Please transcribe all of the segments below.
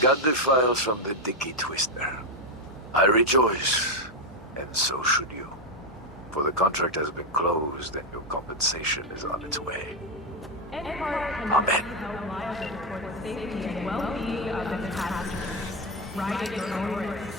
Got the files from the Dicky Twister. I rejoice, and so should you. For the contract has been closed, and your compensation is on its way. Amen. For the safety and well-being of its passengers. Write it your own words.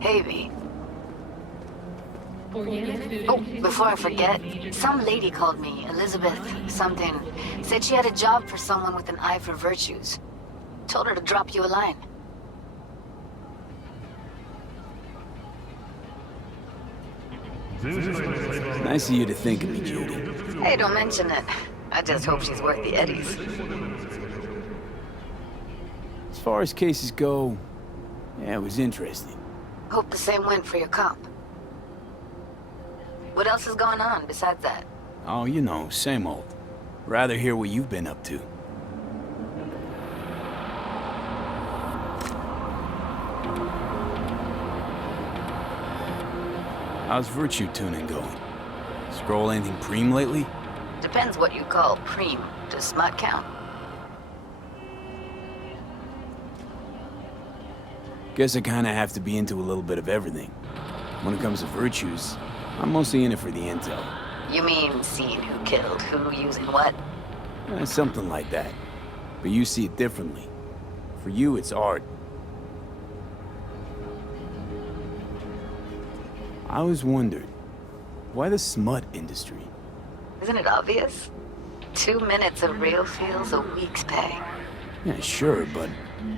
Hey, V. Oh, before I forget, some lady called me, Elizabeth something. Said she had a job for someone with an eye for virtues. Told her to drop you a line. Nice of you to think of me, Judy. Hey, don't mention it. I just hope she's worth the eddies. As far as cases go, yeah, it was interesting. Hope the same went for your cop. What else is going on besides that? Oh, you know, same old. Rather hear what you've been up to. How's virtue tuning going? Scroll anything preem lately? Depends what you call preem. Does smut count? Guess I kinda have to be into a little bit of everything. When it comes to virtues, I'm mostly in it for the intel. You mean seeing who killed who, using what? Something like that. But you see it differently. For you, it's art. I always wondered, why the smut industry? Isn't it obvious? 2 minutes of real feels a week's pay. Yeah, sure, but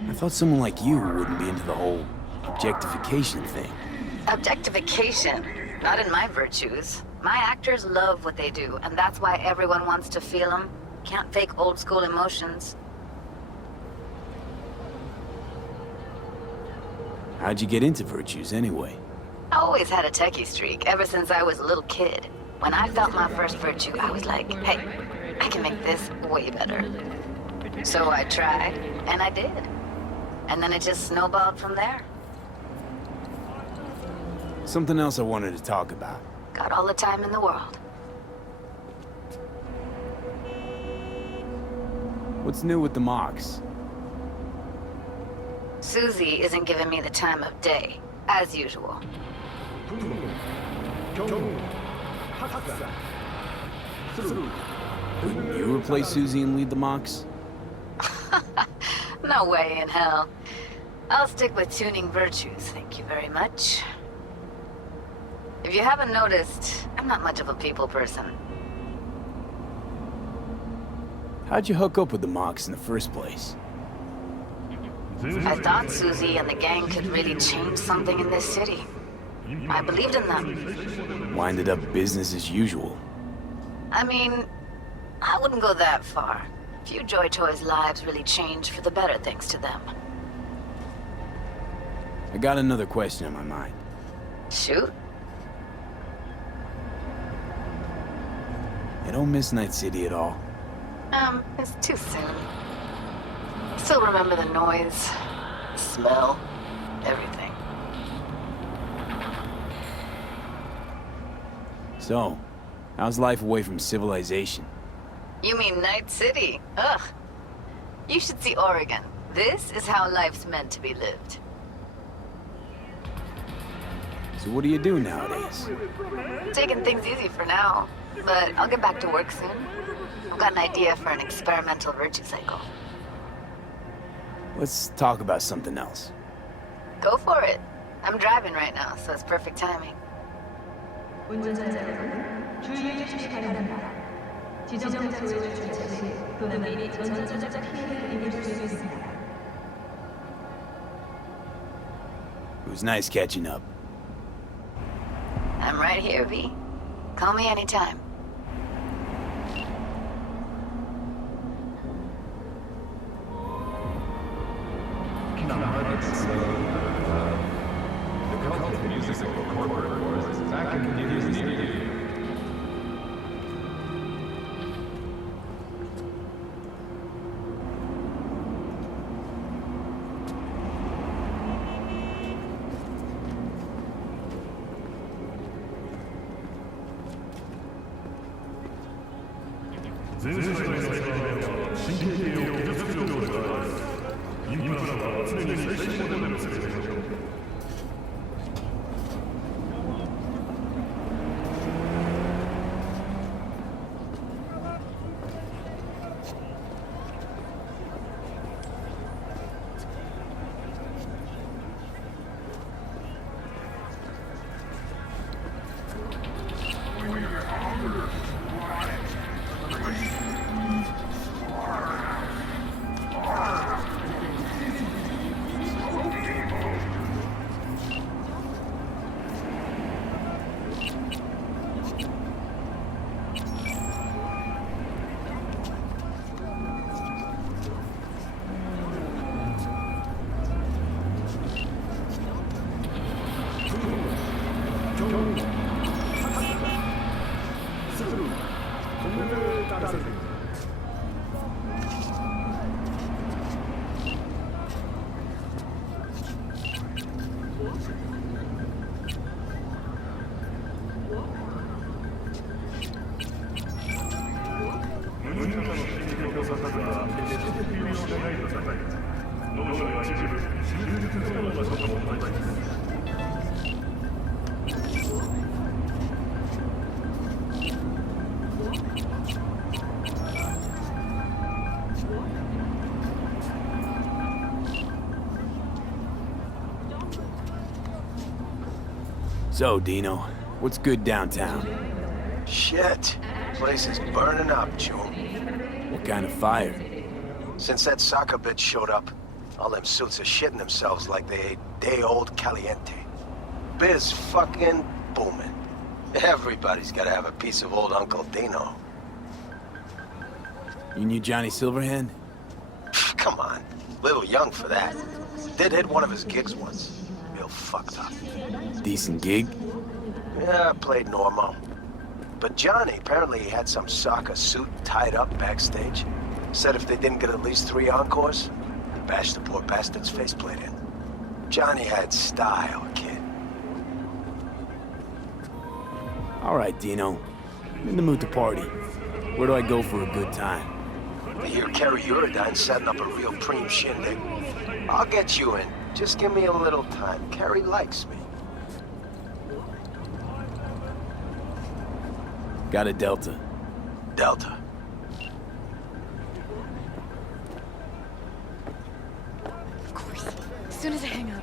I thought someone like you wouldn't be into the whole objectification thing. Objectification? Not in my virtues. My actors love what they do, and that's why everyone wants to feel them. Can't fake old school emotions. How'd you get into virtues, anyway? I always had a techie streak, ever since I was a little kid. When I felt my first virtue, I was like, hey, I can make this way better. So I tried, and I did. And then it just snowballed from there. Something else I wanted to talk about. Got all the time in the world. What's new with the mocks? Susie isn't giving me the time of day, as usual. Couldn't you replace Susie and lead the mocks? No way in hell. I'll stick with tuning virtues, thank you very much. If you haven't noticed, I'm not much of a people person. How'd you hook up with the mocks in the first place? I thought Susie and the gang could really change something in this city. I believed in them. Winded up business as usual. I mean, I wouldn't go that far. Few Joy Toys' lives really change for the better thanks to them. I got another question on my mind. Shoot. You don't miss Night City at all? It's too soon. Still remember the noise, the smell, everything. So, how's life away from civilization? You mean Night City? Ugh. You should see Oregon. This is how life's meant to be lived. So what do you do nowadays? Taking things easy for now, but I'll get back to work soon. I've got an idea for an experimental virtue cycle. Let's talk about something else. Go for it. I'm driving right now, so it's perfect timing. 운전자 여러분, 주의해 주시기 바랍니다. 지정 장소에 주차차 시 또는 미리 전자적 피해를 입을 수 있습니다. It was nice catching up. I'm right here, V. Call me anytime. So, Dino, what's good downtown? Shit. Place is burning up, June. What kind of fire? Since that soccer bitch showed up, all them suits are shitting themselves like they ate day-old caliente. Biz fucking booming. Everybody's gotta have a piece of old Uncle Dino. You knew Johnny Silverhand? Come on. Little young for that. Did hit one of his gigs once. Real fucked up. Decent gig? Yeah, played normal. But Johnny apparently had some soccer suit tied up backstage. Said if they didn't get at least 3 encores, he'd bash the poor bastard's faceplate in. Johnny had style, kid. All right, Dino. I'm in the mood to party. Where do I go for a good time? I hear Kerry Uridine's setting up a real preem shindig. I'll get you in. Just give me a little time. Kerry likes me. Got a Delta. Delta. Of course. As soon as I hang up.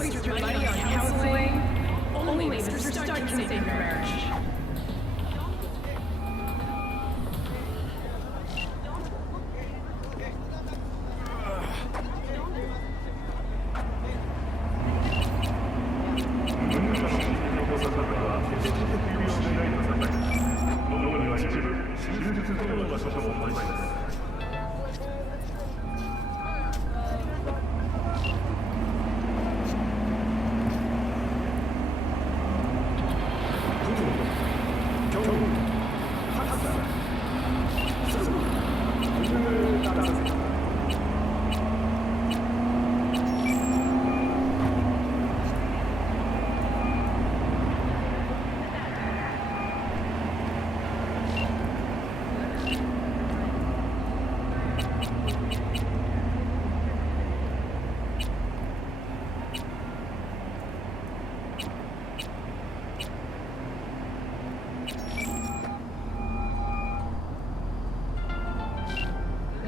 waste your money on counseling. Only Mr. Stark can save your marriage.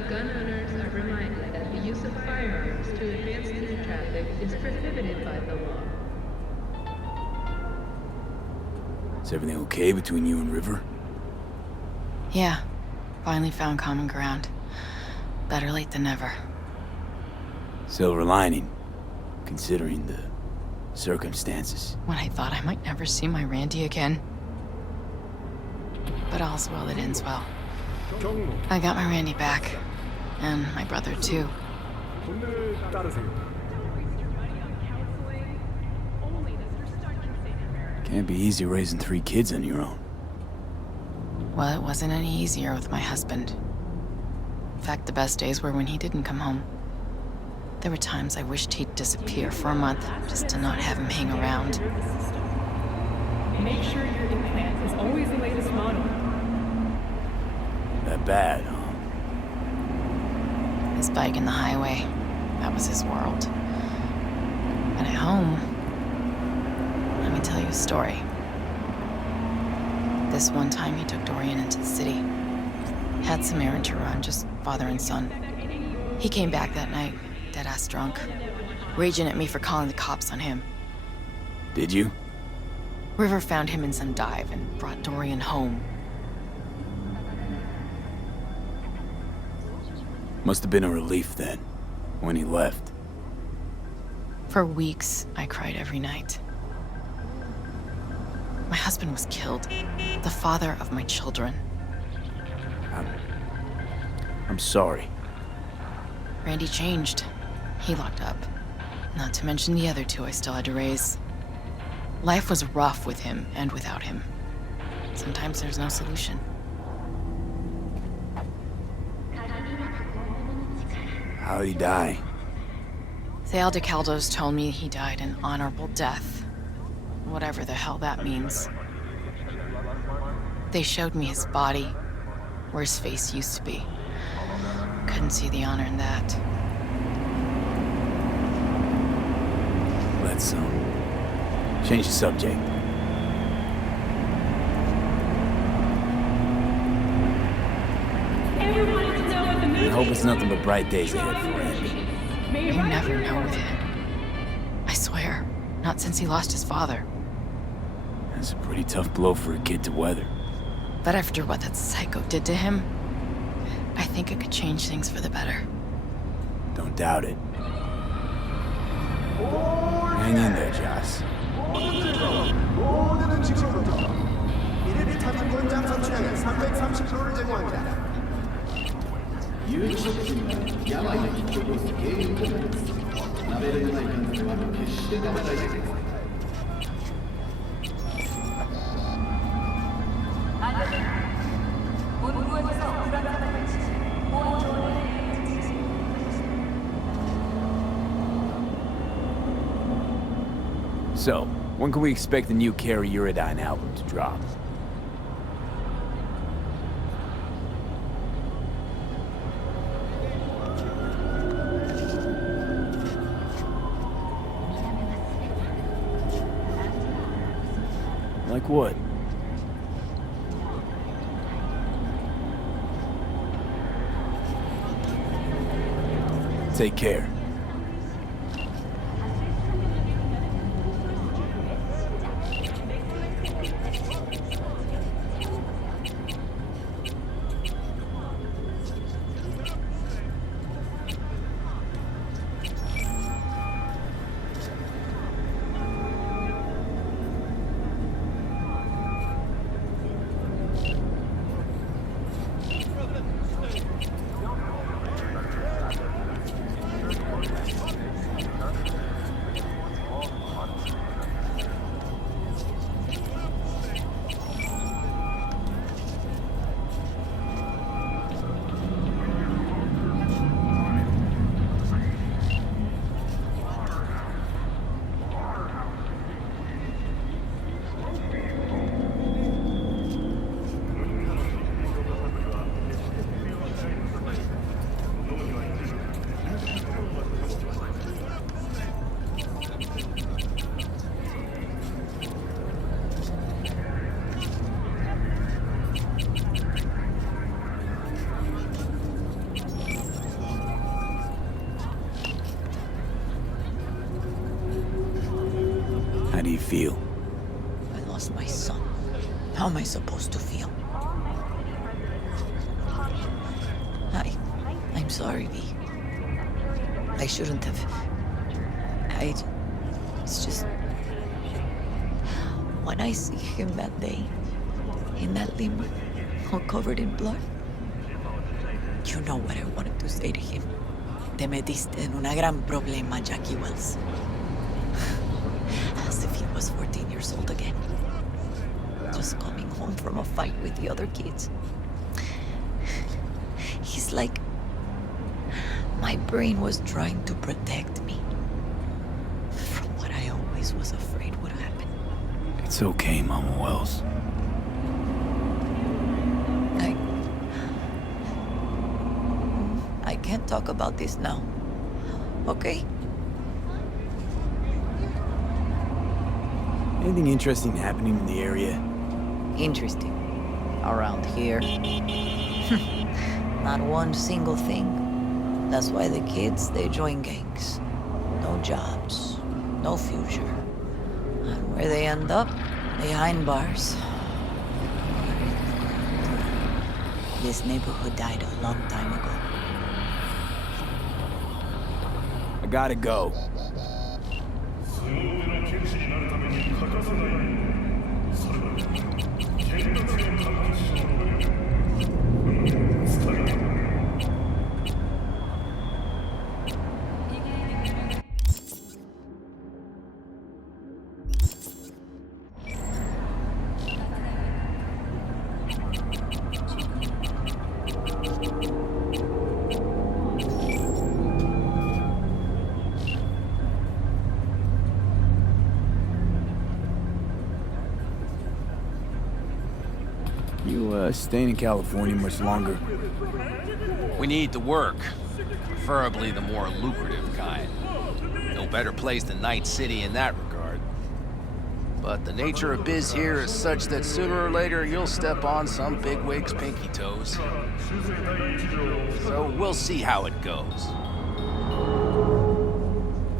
Gun owners are reminded that the use of firearms to advance through traffic is prohibited by the law. Is everything okay between you and River? Yeah, finally found common ground. Better late than never. Silver lining, considering the circumstances. When I thought I might never see my Randy again. But all's well that ends well. I got my Randy back. And my brother, too. Can't be easy raising 3 kids on your own. Well, it wasn't any easier with my husband. In fact, the best days were when he didn't come home. There were times I wished he'd disappear for a month, just to not have him hang around. Make sure your implant is always the latest model. That bad, huh? His bike in the highway, that was his world. But at home, let me tell you a story. This one time he took Dorian into the city. Had some errand to run, just father and son. He came back that night, dead-ass drunk, raging at me for calling the cops on him. Did you? River found him in some dive and brought Dorian home. Must have been a relief then, when he left. For weeks, I cried every night. My husband was killed. The father of my children. I'm sorry. Randy changed. He locked up. Not to mention the other 2 I still had to raise. Life was rough with him and without him. Sometimes there's no solution. How'd he die? The Aldecaldos told me he died an honorable death. Whatever the hell that means. They showed me his body, where his face used to be. Couldn't see the honor in that. Let's, change the subject. I hope it's nothing but bright days ahead for Randy. You never know with him. I swear, not since he lost his father. That's a pretty tough blow for a kid to weather. But after what that psycho did to him, I think it could change things for the better. Don't doubt it. Hang in there, Joss. 모든 직원부터 이르비 타진 본장 선출량은 330%를 제공합니다. So, when can we expect the new Carrie Uridine album to drop? Like what? Take care. you feel? I lost my son. How am I supposed to feel? I'm sorry, V. I shouldn't have. It's just... When I see him that day, in that limo, all covered in blood, you know what I wanted to say to him. Te metiste en una gran problema, Jackie Wells. As if he was 14 years old again. Just coming home from a fight with the other kids. He's like... My brain was trying to protect me from what I always was afraid would happen. It's okay, Mama Wells. I can't talk about this now. Okay? Anything interesting happening in the area? Interesting. Around here. Not one single thing. That's why the kids, they join gangs. No jobs, no future. And where they end up? Behind bars. This neighborhood died a long time ago. I gotta go. You, staying in California much longer? We need the work, preferably the more lucrative kind. No better place than Night City in that regard. But the nature of biz here is such that sooner or later you'll step on some bigwig's pinky toes. So we'll see how it goes.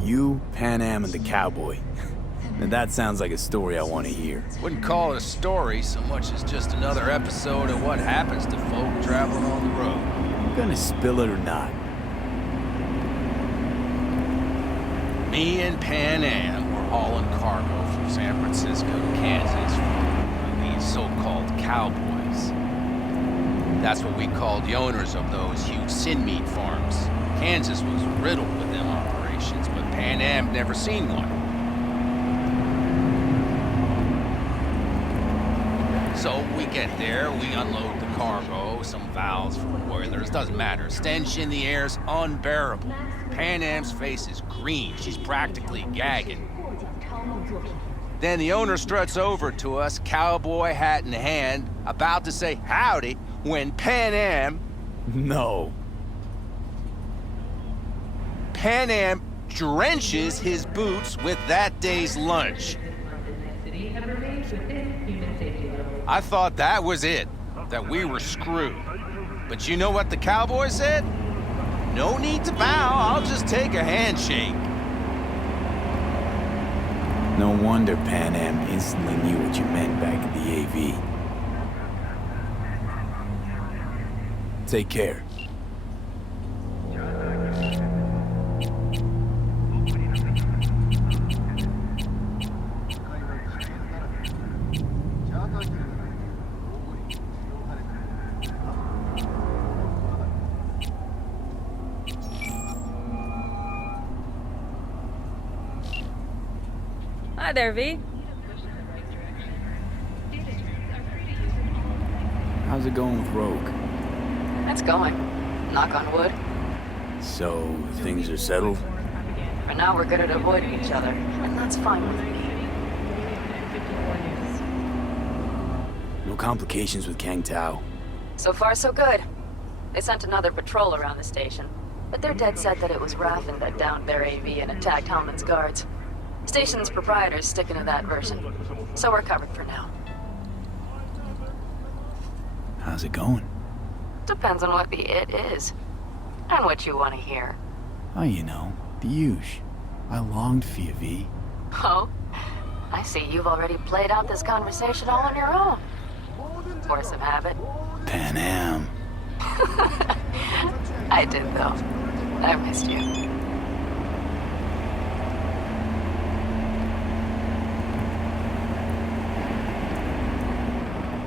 You, Pan Am, and the cowboy. Now that sounds like a story I want to hear. Wouldn't call it a story so much as just another episode of what happens to folk traveling on the road. I'm gonna spill it or not. Me and Pan Am were hauling cargo from San Francisco to Kansas for these so-called cowboys. That's what we called the owners of those huge sin meat farms. Kansas was riddled with them operations, but Pan Am never seen one. So we get there, we unload the cargo, some valves for boilers, doesn't matter. Stench in the air's unbearable. Pan Am's face is green, she's practically gagging. Then the owner struts over to us, cowboy hat in hand, about to say howdy, when Pan Am... No. Pan Am drenches his boots with that day's lunch. I thought that was it, that we were screwed. But you know what the cowboy said? No need to bow, I'll just take a handshake. No wonder Pan Am instantly knew what you meant back in the AV. Take care. Hi there, V. How's it going with Rogue? It's going. Knock on wood. So, things are settled? For now, we're good at avoiding each other, and that's fine with me. No complications with Kang Tao? So far, so good. They sent another patrol around the station, but they're dead set that it was Raffen that downed their AV and attacked Hellman's guards. Station's proprietor's sticking to that version, so we're covered for now. How's it going? Depends on what the it is, and what you want to hear. Oh, you know, the huge. I longed for you, V. Oh? I see you've already played out this conversation all on your own. Force of habit. Pan Am. I did, though. I missed you.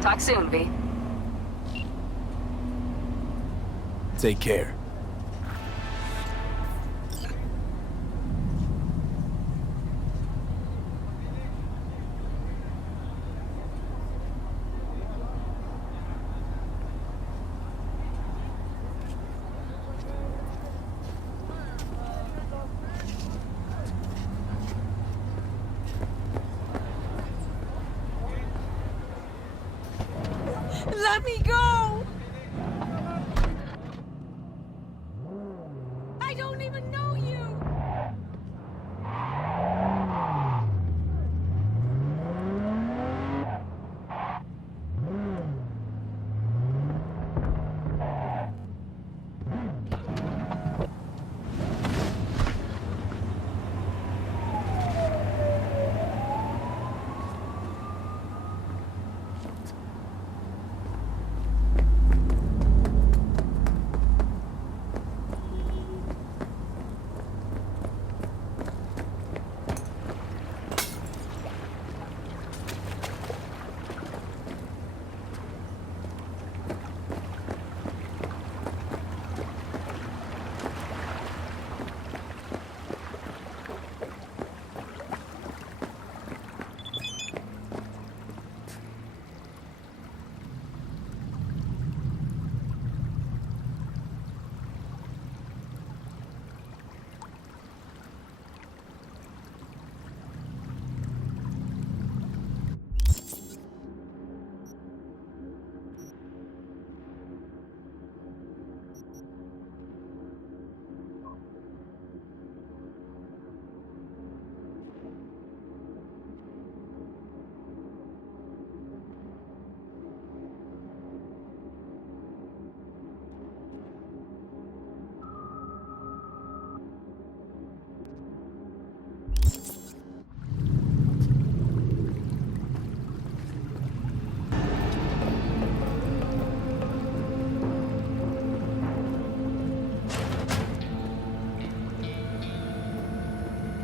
Talk soon, V. Take care. Let me go! I don't even know you!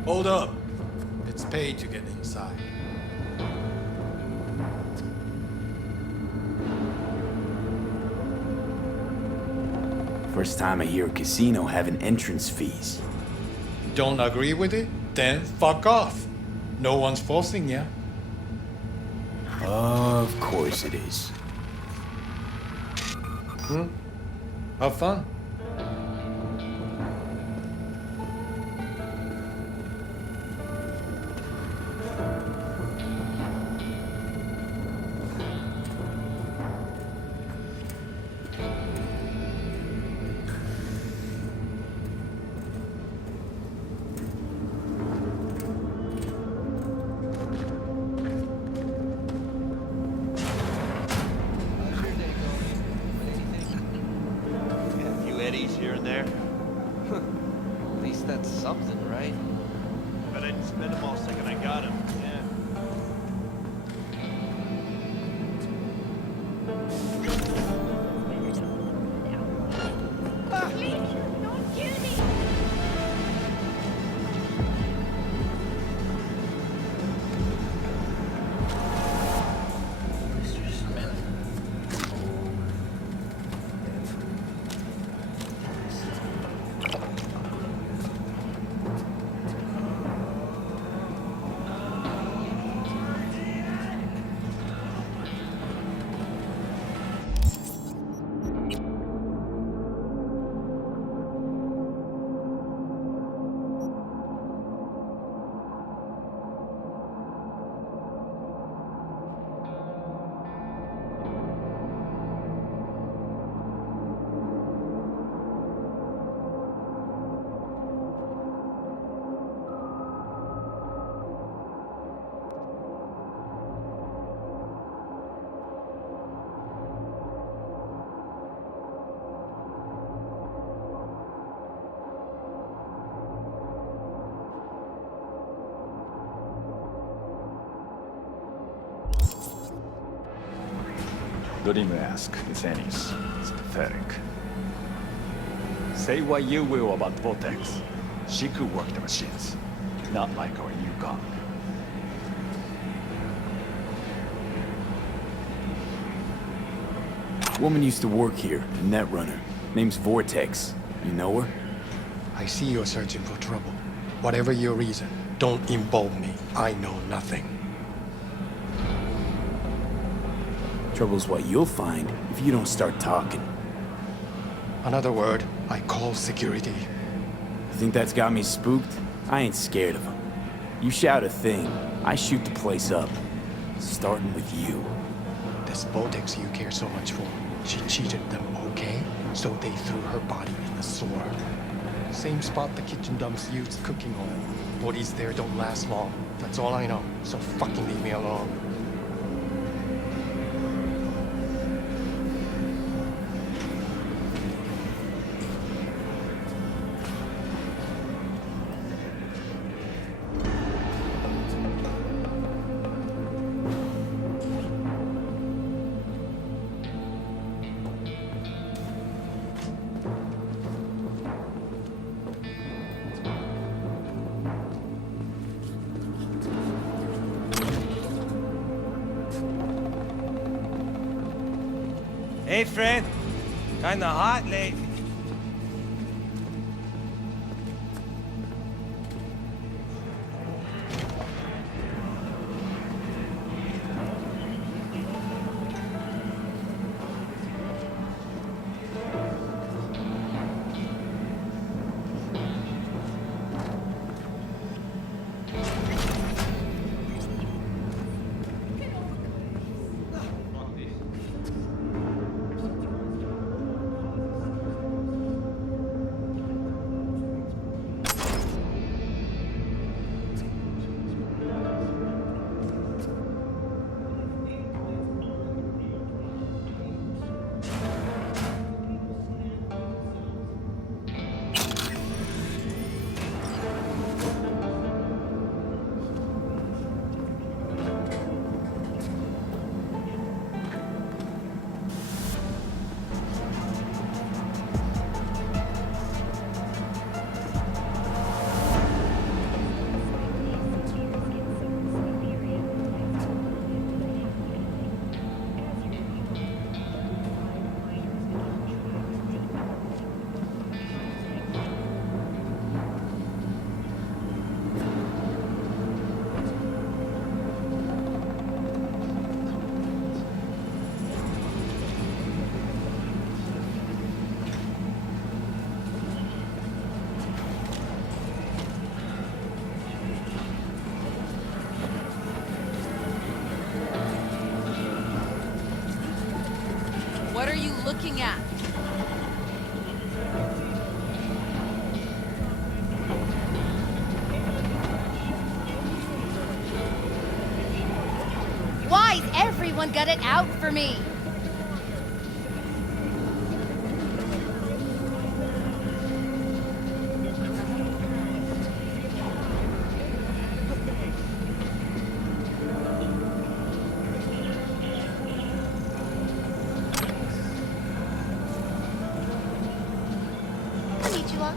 Hold up. It's paid to get inside. First time I hear a casino having entrance fees. Don't agree with it? Then fuck off. No one's forcing you. Of course it is. Have fun. Eddies here and there. At least that's something, right? But I didn't spend them all second I got them. Yeah. Don't even ask. It's Annie's. It's pathetic. Say what you will about Vortex. She could work the machines. Not like our new gun. Woman used to work here, a netrunner. Name's Vortex. You know her? I see you're searching for trouble. Whatever your reason, don't involve me. I know nothing. Trouble's what you'll find if you don't start talking. Another word, I call security. You think that's got me spooked? I ain't scared of them. You shout a thing, I shoot the place up. Starting with you. This Vortex you care so much for, she cheated them, okay? So they threw her body in the sewer. Same spot the kitchen dumps used cooking oil. Bodies there don't last long. That's all I know, so fucking leave me alone. Hey, friend. Kinda hot lately. What are you looking at? Why's everyone got it out for me? Konnichiwa.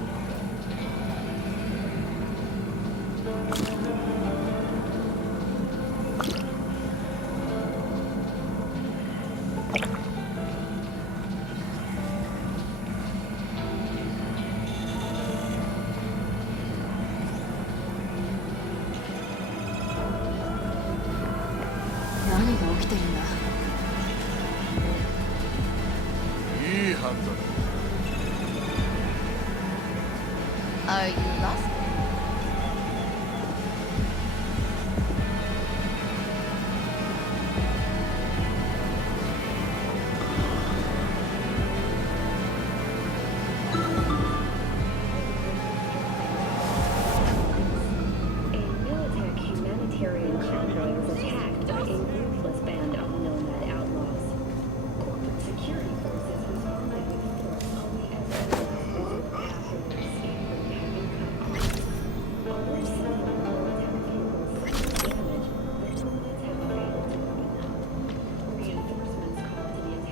Are you lost? Humanitarian convoy was attacked by a ruthless band of nomad outlaws. Corporate security forces responded with force only as after their escape route had been cut off. Although some of the military vehicles suffered damage, their movements have been able to open up. Reinforcements called to the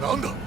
なんだ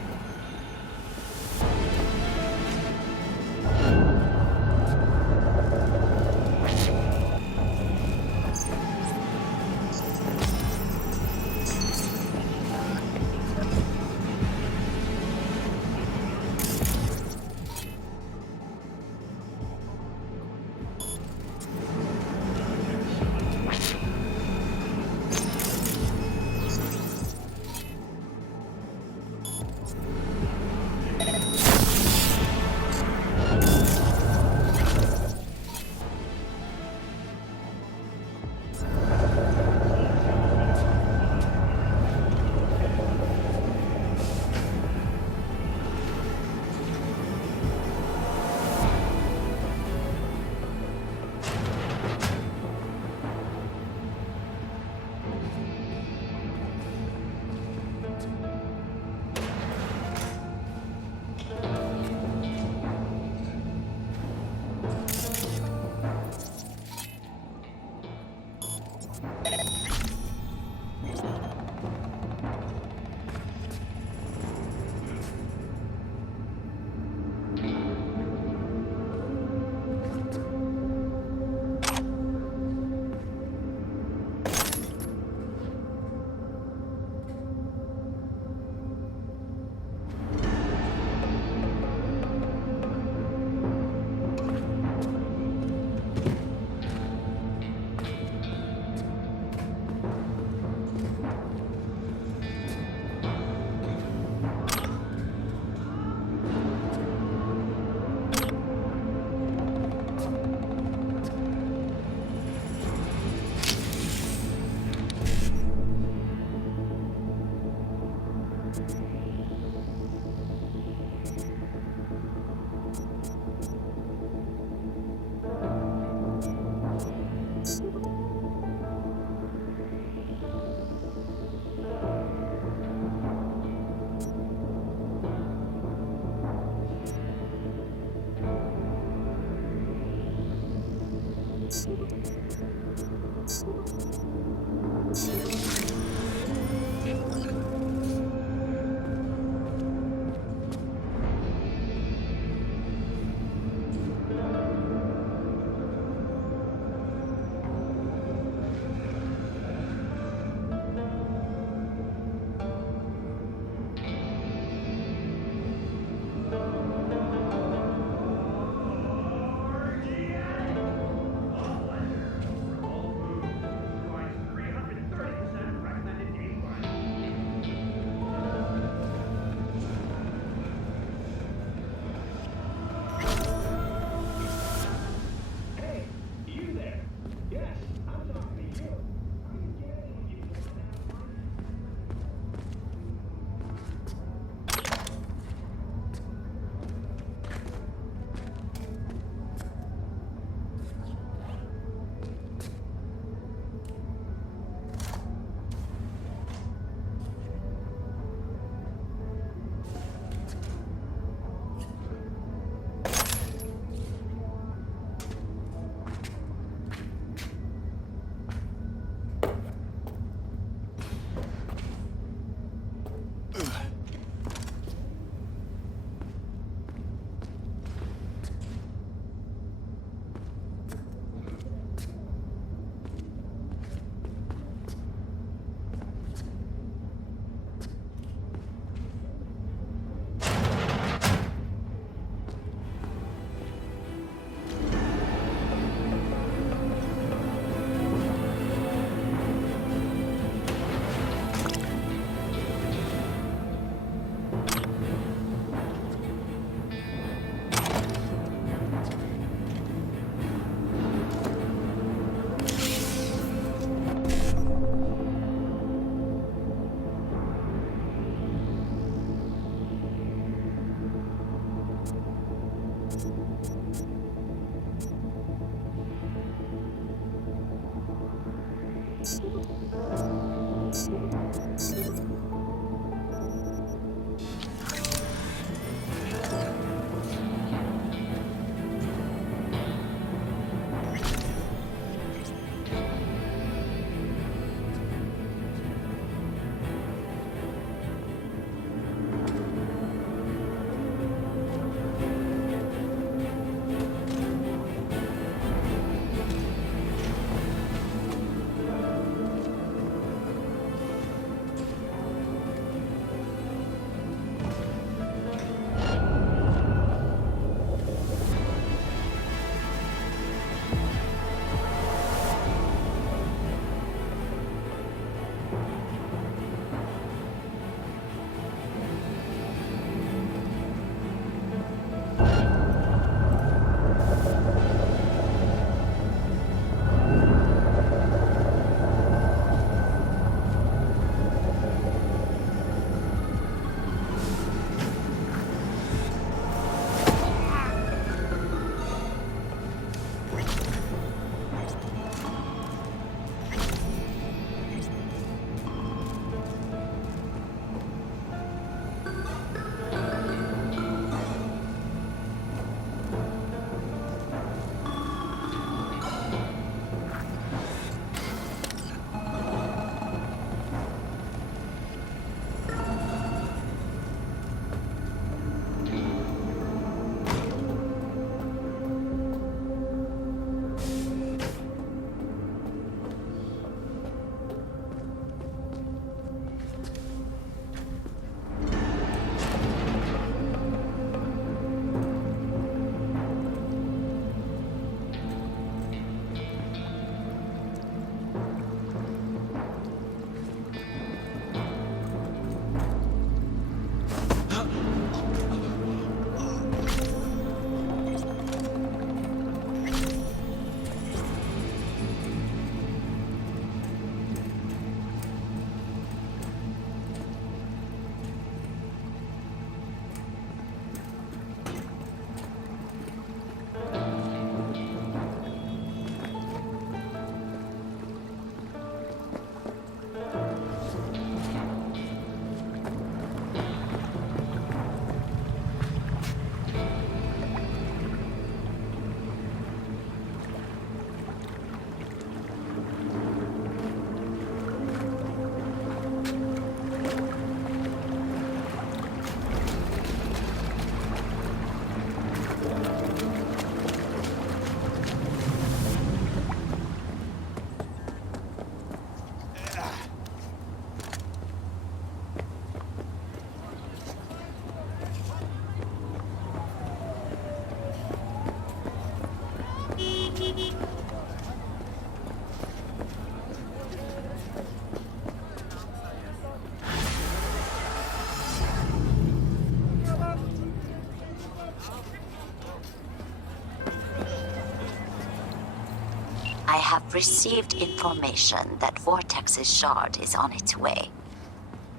I have received information that Vortex's shard is on its way.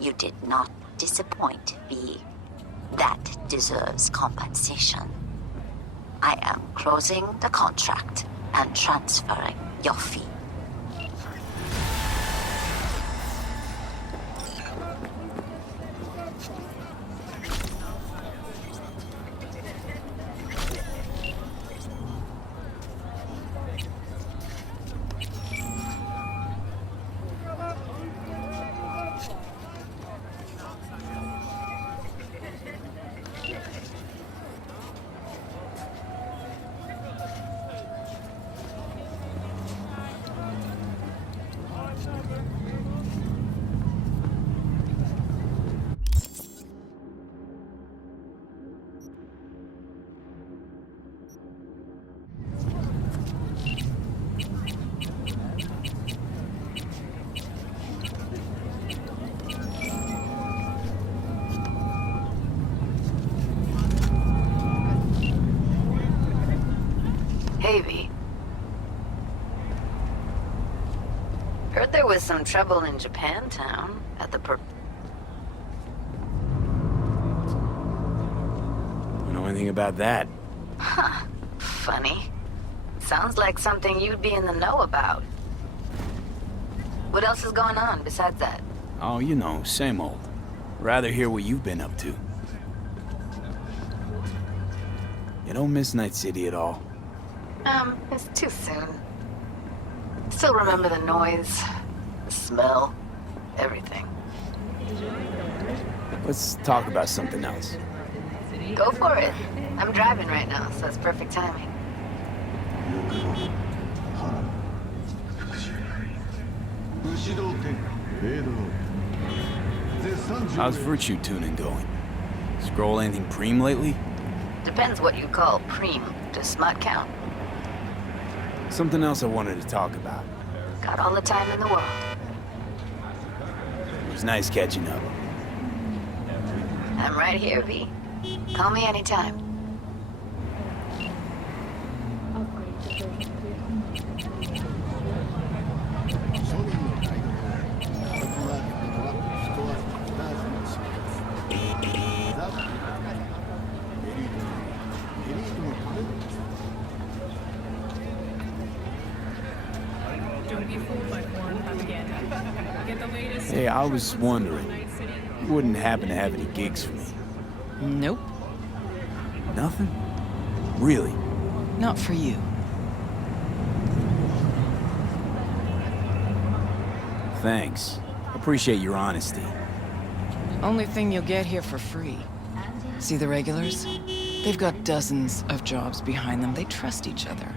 You did not disappoint, V. That deserves compensation. I am closing the contract and transferring your fee. Hey, V. Heard there was some trouble in Japantown at the Know anything about that? Huh. Funny. Sounds like something you'd be in the know about. What else is going on besides that? Oh, you know, same old. Rather hear what you've been up to. You don't miss Night City at all? It's too soon. Still remember the noise, the smell, everything. Let's talk about something else. Go for it. I'm driving right now, so it's perfect timing. How's virtue tuning going? Scroll anything preem lately? Depends what you call preem. Does smut count? Something else I wanted to talk about. Got all the time in the world. It was nice catching up. I'm right here, V. Call me anytime. Don't be fooled by foreign propaganda. Get the latest. Hey, I was wondering, you wouldn't happen to have any gigs for me? Nope. Nothing? Really? Not for you. Thanks. Appreciate your honesty. Only thing you'll get here for free. See the regulars? They've got dozens of jobs behind them. They trust each other.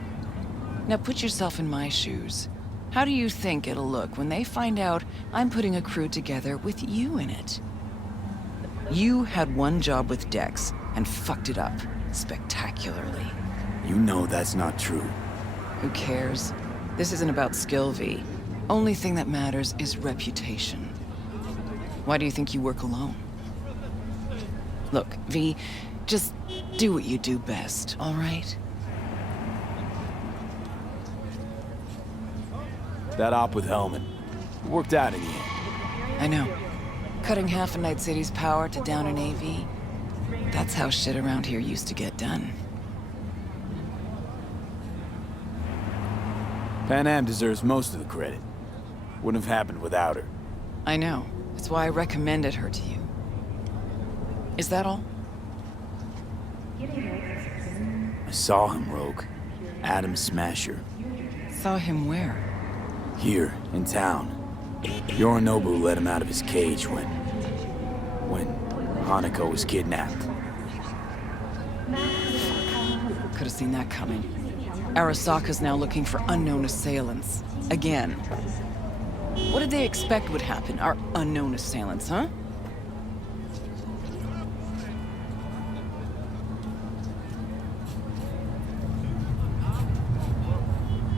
Now put yourself in my shoes. How do you think it'll look when they find out I'm putting a crew together with you in it? You had one job with Dex and fucked it up spectacularly. You know that's not true. Who cares? This isn't about skill, V. Only thing that matters is reputation. Why do you think you work alone? Look, V, just do what you do best, all right? That op with Hellman. Worked out in the end. I know. Cutting half of Night City's power to down an AV. That's how shit around here used to get done. Pan Am deserves most of the credit. Wouldn't have happened without her. I know. That's why I recommended her to you. Is that all? I saw him, Rogue. Adam Smasher. Saw him where? Here, in town. Yorinobu let him out of his cage when Hanako was kidnapped. Could have seen that coming. Arasaka's now looking for unknown assailants. Again. What did they expect would happen? Our unknown assailants, huh?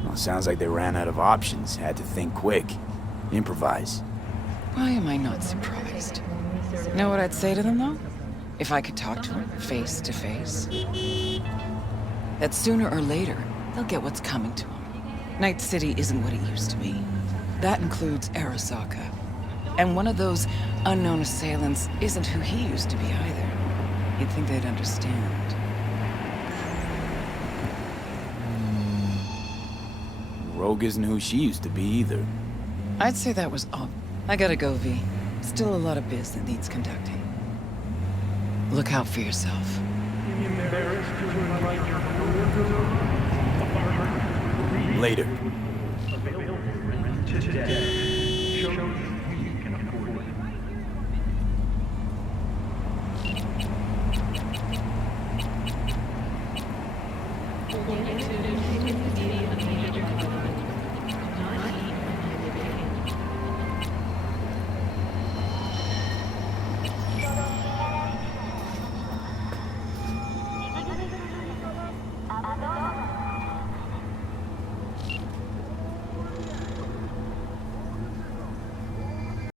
Well, sounds like they ran out of options. Had to think quick. Improvise. Why am I not surprised? Know what I'd say to them, though? If I could talk to them face to face? That sooner or later, they'll get what's coming to them. Night City isn't what it used to be. That includes Arasaka. And one of those unknown assailants isn't who he used to be either. You'd think they'd understand. Rogue isn't who she used to be either. I'd say that was all. I gotta go, V. Still a lot of biz that needs conducting. Look out for yourself. Later.